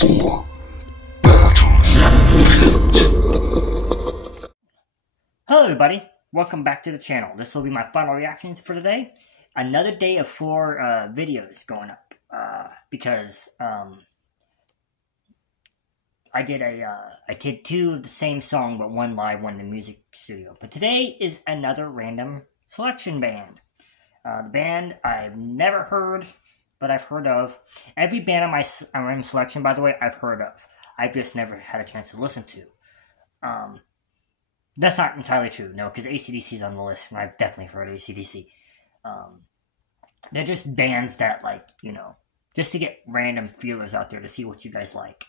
4 battles hit. Hello everybody, welcome back to the channel. This will be my final reactions for today. Another day of 4 videos going up because I did 2 of the same song, but 1 live, 1 in the music studio. But today is another random selection band. The band I've never heard, but I've heard of. Every band on my random selection, by the way, I've heard of. I've just never had a chance to listen to. That's not entirely true, no, because AC/DC's on the list, and I've definitely heard of AC/DC. They're just bands that, like, you know, just to get random feelers out there to see what you guys like.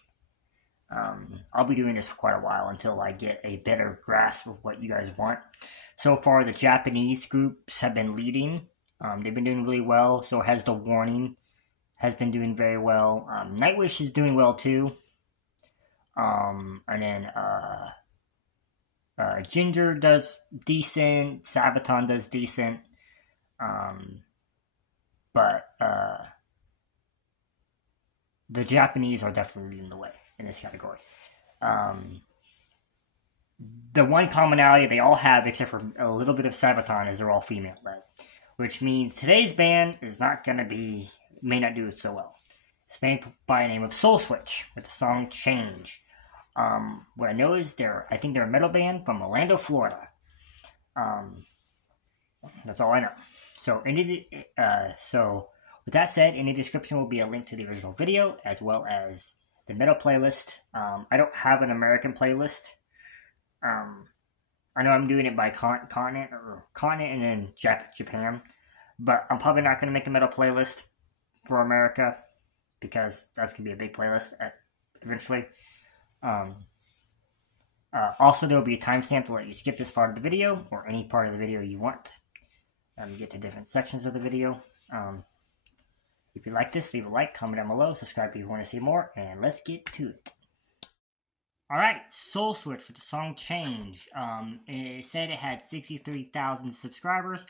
I'll be doing this for quite a while until I get a better grasp of what you guys want. So far, the Japanese groups have been leading. They've been doing really well. So has The Warning, has been doing very well. Nightwish is doing well too. And then Ginger does decent. Sabaton does decent. But the Japanese are definitely leading the way in this category. The one commonality they all have, except for a little bit of Sabaton, is they're all female-led. Which means today's band is not going to be, may not do it so well. It's band by the name of Soulswitch with the song Change. What I know is I think they're a metal band from Orlando, Florida. That's all I know. So with that said, in the description will be a link to the original video as well as the metal playlist. I don't have an American playlist. I know I'm doing it by continent and then Japan, but I'm probably not going to make a metal playlist for America because that's going to be a big playlist eventually. Also, there will be a timestamp to let you skip this part of the video or any part of the video you want. Get to different sections of the video. If you like this, leave a like, comment down below, subscribe if you want to see more, and let's get to it. Alright, Soulswitch with the song Change. It said it had 63,000 subscribers,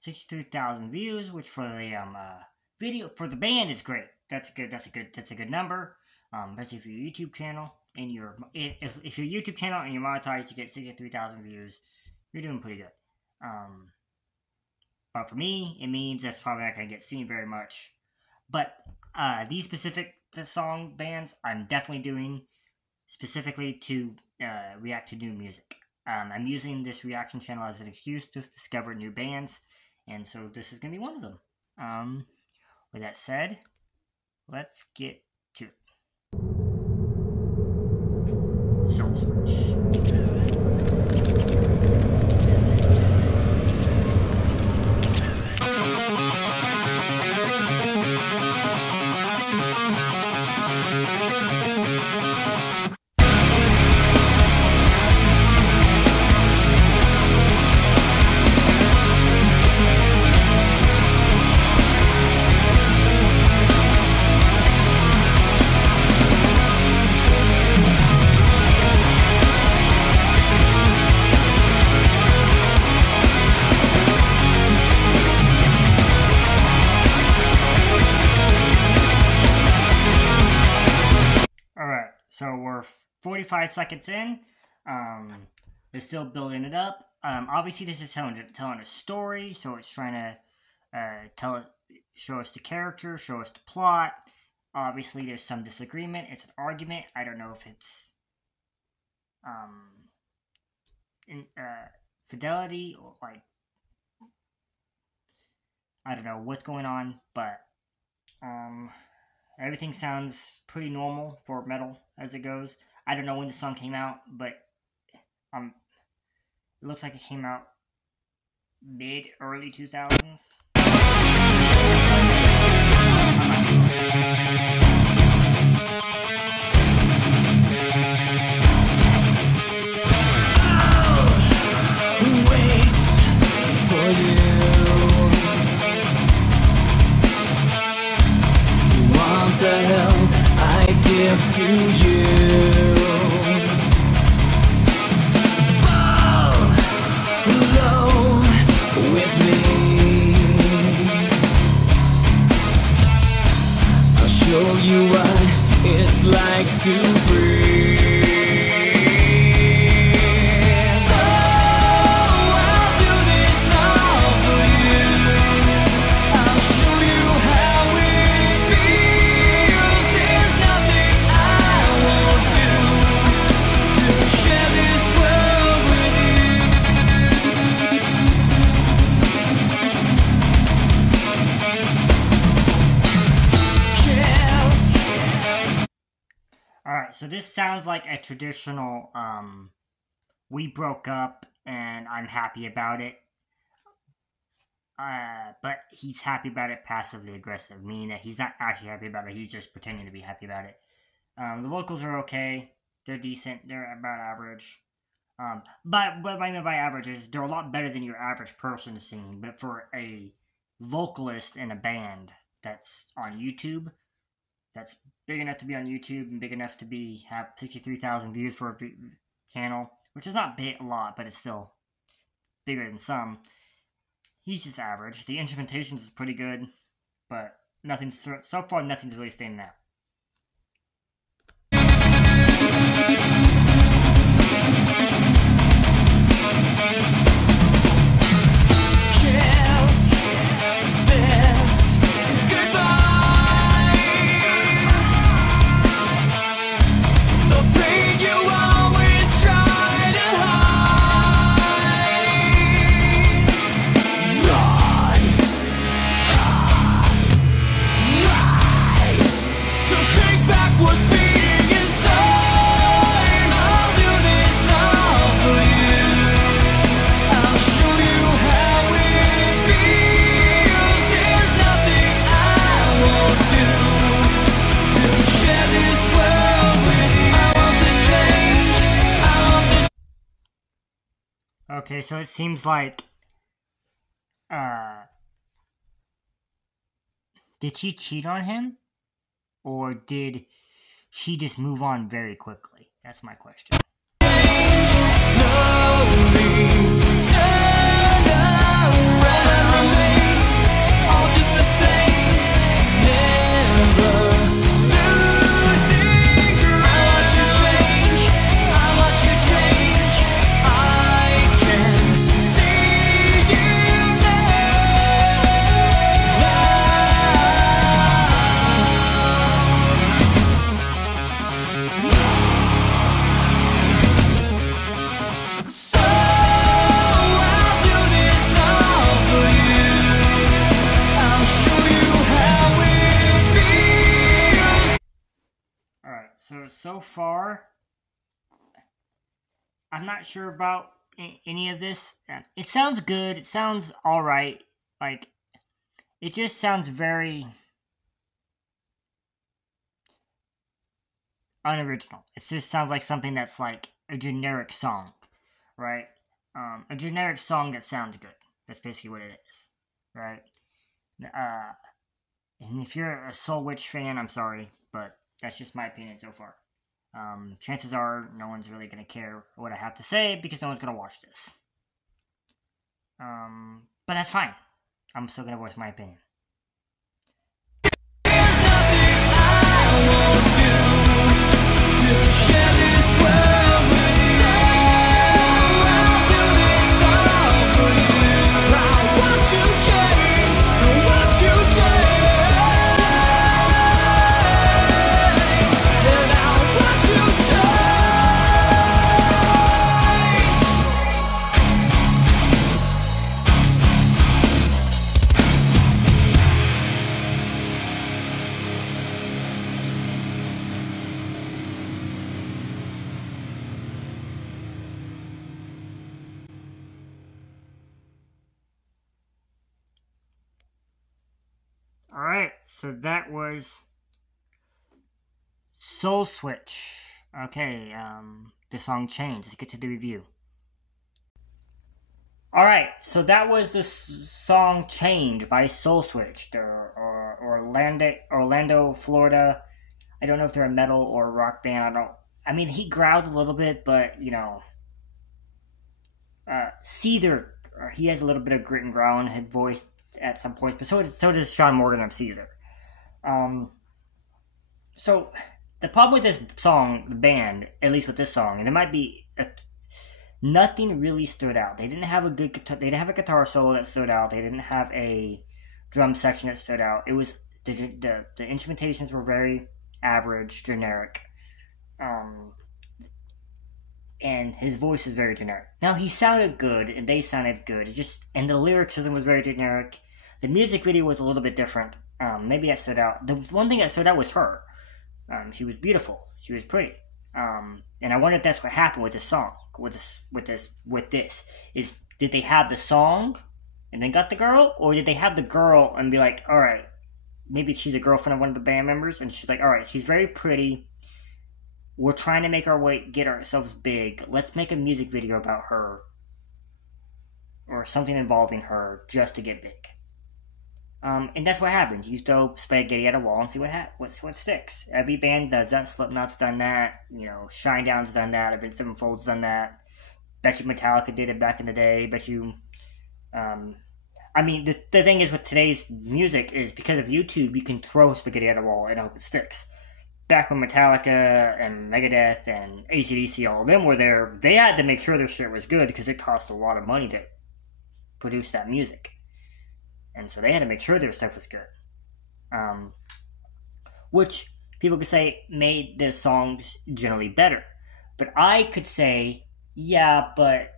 63,000 views, which for the video for the band is great. That's a good number. Especially if your YouTube channel and if your YouTube channel and you're monetized, you get 63,000 views. You're doing pretty good. But for me, it means that's probably not going to get seen very much. But these specific song bands, I'm definitely doing specifically to react to new music. I'm using this reaction channel as an excuse to discover new bands, and so this is going to be one of them. With that said, let's get to it. Soulswitch. So we're 45 seconds in. They're still building it up. Obviously, this is telling a story, so it's trying to show us the character, show us the plot. Obviously, there's some disagreement. It's an argument. I don't know if it's fidelity or like I don't know what's going on, but everything sounds pretty normal for metal as it goes. I don't know when the song came out, but it looks like it came out mid-early 2000s. To you, fall low with me. show you what it's like to breathe. So I'll do this all for you. I'll show you how it feels. There's nothing I won't do to share this world with you. Alright, so this sounds like a traditional, we broke up and I'm happy about it. But he's happy about it passively aggressive, meaning that he's not actually happy about it, he's just pretending to be happy about it. The vocals are okay, they're decent, they're about average. But what I mean by average is they're a lot better than your average person singing, but for a vocalist in a band that's on YouTube, that's big enough to be on YouTube and big enough to have 63,000 views for a channel, which is not a lot, but it's still bigger than some. He's just average. The instrumentation is pretty good, but so far nothing's really standing out. Okay, so it seems like, did she cheat on him? Or did she just move on very quickly? That's my question. So far, I'm not sure about any of this. It sounds good. It sounds alright. Like, it just sounds very unoriginal. It just sounds like something that's like a generic song, right? A generic song that sounds good. That's basically what it is, right? And if you're a Soulswitch fan, I'm sorry, but that's just my opinion so far. Chances are no one's really going to care what I have to say because no one's going to watch this. But that's fine. I'm still going to voice my opinion. Alright, so that was Soulswitch. Okay, the song Change. Let's get to the review. Alright, so that was the song Change by Soulswitch. They're Orlando, Florida. I don't know if they're a metal or a rock band. I mean, he growled a little bit, but, you know, Seether, he has a little bit of grit and growl in his voice at some points, but so does Sean Morgan of Seether. So the problem with this song, the band, at least with this song, and there might be nothing really stood out. They didn't have a good guitar. They didn't have a guitar solo that stood out. They didn't have a drum section that stood out. It was the instrumentations were very average, generic, and his voice is very generic. Now he sounded good, and they sounded good. And the lyricism was very generic. The music video was a little bit different. Maybe that stood out. The one thing that stood out was her. She was beautiful. She was pretty. And I wonder if that's what happened with this song. With this is, did they have the song and then got the girl, or did they have the girl and be like, all right, maybe she's a girlfriend of one of the band members, and she's like, all right, she's very pretty. We're trying to get ourselves big. Let's make a music video about her, or something involving her, just to get big. And that's what happens. You throw spaghetti at a wall and see what sticks. Every band does that. Slipknot's done that. Shinedown's done that. Avenged Sevenfold's done that. Bet you Metallica did it back in the day. Bet you... the thing is with today's music is because of YouTube, you can throw spaghetti at a wall and hope it sticks. Back when Metallica and Megadeth and AC/DC, all of them were there, they had to make sure their shit was good because it cost a lot of money to produce that music. And so they had to make sure their stuff was good. Which people could say made their songs generally better. But I could say, yeah, but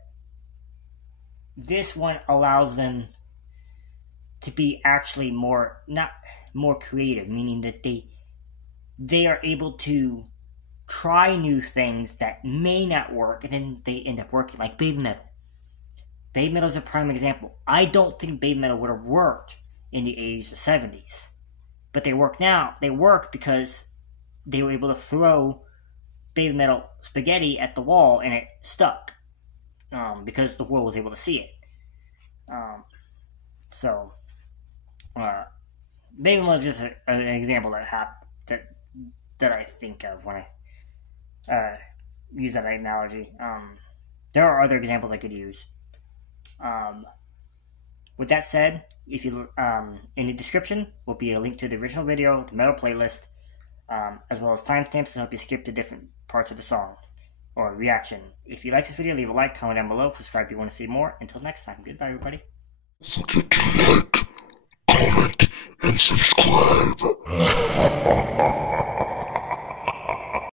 this one allows them to be actually not more creative, meaning that they are able to try new things that may not work, and then they end up working, like Baby Metal. Baby Metal is a prime example. I don't think Baby Metal would have worked in the 80s or 70s. But they work now. They work because they were able to throw Baby Metal spaghetti at the wall and it stuck. Because the world was able to see it. Baby Metal is just an example that I think of when I use that analogy. There are other examples I could use. With that said, if you in the description will be a link to the original video, the metal playlist, as well as timestamps to help you skip to different parts of the song or reaction. If you like this video, leave a like, comment down below, subscribe if you want to see more. Until next time, goodbye everybody. Don't forget to like, comment, and subscribe.